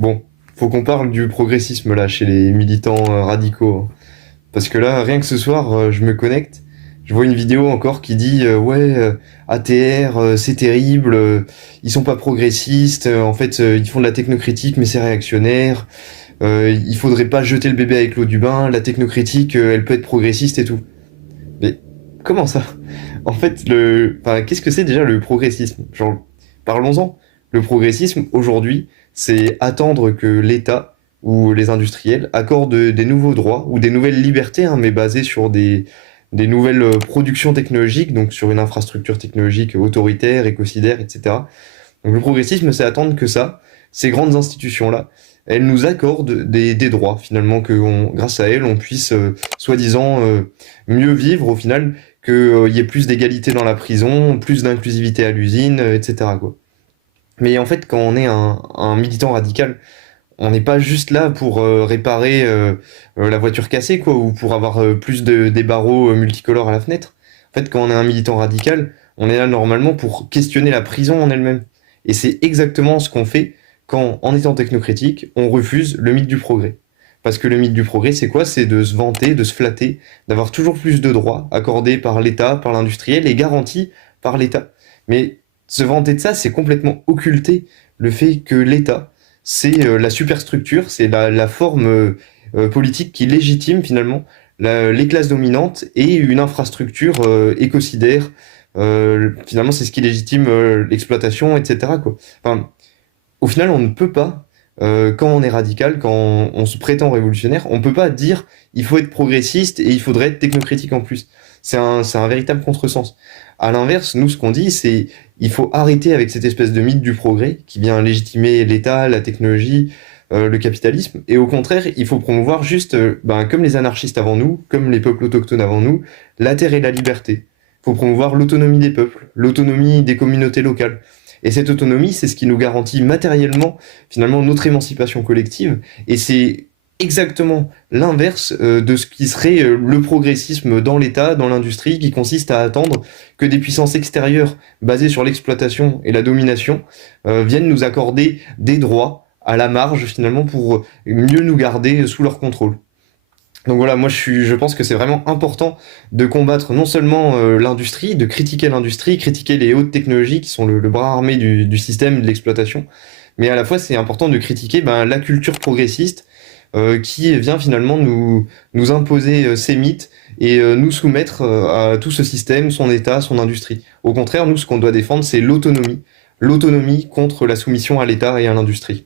Bon, faut qu'on parle du progressisme là chez les militants radicaux, hein. Parce que là, rien que ce soir, je me connecte, je vois une vidéo encore qui dit ouais, ATR, c'est terrible, ils sont pas progressistes, en fait, ils font de la technocritique mais c'est réactionnaire. Il faudrait pas jeter le bébé avec l'eau du bain. La technocritique, elle peut être progressiste et tout. Mais comment ça? En fait, enfin, qu'est-ce que c'est déjà le progressisme? Genre, parlons-en. Le progressisme, aujourd'hui, c'est attendre que l'État ou les industriels accordent des nouveaux droits ou des nouvelles libertés, hein, mais basées sur des nouvelles productions technologiques, donc sur une infrastructure technologique autoritaire, écocidaire, etc. Donc le progressisme, c'est attendre que ça, ces grandes institutions-là, elles nous accordent des droits, finalement, que grâce à elles, on puisse, soi-disant, mieux vivre au final, qu'il y ait plus d'égalité dans la prison, plus d'inclusivité à l'usine, etc., quoi. Mais en fait, quand on est un militant radical, on n'est pas juste là pour réparer la voiture cassée, quoi, ou pour avoir plus des barreaux multicolores à la fenêtre. En fait, quand on est un militant radical, on est là normalement pour questionner la prison en elle-même. Et c'est exactement ce qu'on fait quand, en étant technocritique, on refuse le mythe du progrès. Parce que le mythe du progrès, c'est quoi? C'est de se vanter, de se flatter, d'avoir toujours plus de droits accordés par l'État, par l'industriel et garantis par l'État. Mais se vanter de ça, c'est complètement occulter le fait que l'État, c'est la superstructure, c'est la forme politique qui légitime finalement les classes dominantes et une infrastructure écocidaire. Finalement, c'est ce qui légitime l'exploitation, etc., quoi. Enfin, au final, on ne peut pas, quand on est radical, quand on se prétend révolutionnaire, on ne peut pas dire il faut être progressiste et il faudrait être technocritique en plus. C'est un véritable contresens. À l'inverse, nous, ce qu'on dit, c'est il faut arrêter avec cette espèce de mythe du progrès qui vient légitimer l'État, la technologie, le capitalisme. Et au contraire, il faut promouvoir juste, comme les anarchistes avant nous, comme les peuples autochtones avant nous, la terre et la liberté. Il faut promouvoir l'autonomie des peuples, l'autonomie des communautés locales. Et cette autonomie, c'est ce qui nous garantit matériellement, finalement, notre émancipation collective. Et c'est exactement l'inverse de ce qui serait le progressisme dans l'État, dans l'industrie, qui consiste à attendre que des puissances extérieures basées sur l'exploitation et la domination viennent nous accorder des droits à la marge, finalement, pour mieux nous garder sous leur contrôle. Donc voilà, moi je pense que c'est vraiment important de combattre non seulement l'industrie, de critiquer l'industrie, critiquer les hautes technologies qui sont le bras armé du système de l'exploitation, mais à la fois c'est important de critiquer la culture progressiste qui vient finalement nous imposer ces mythes et nous soumettre à tout ce système, son État, son industrie. Au contraire, nous ce qu'on doit défendre c'est l'autonomie, l'autonomie contre la soumission à l'État et à l'industrie.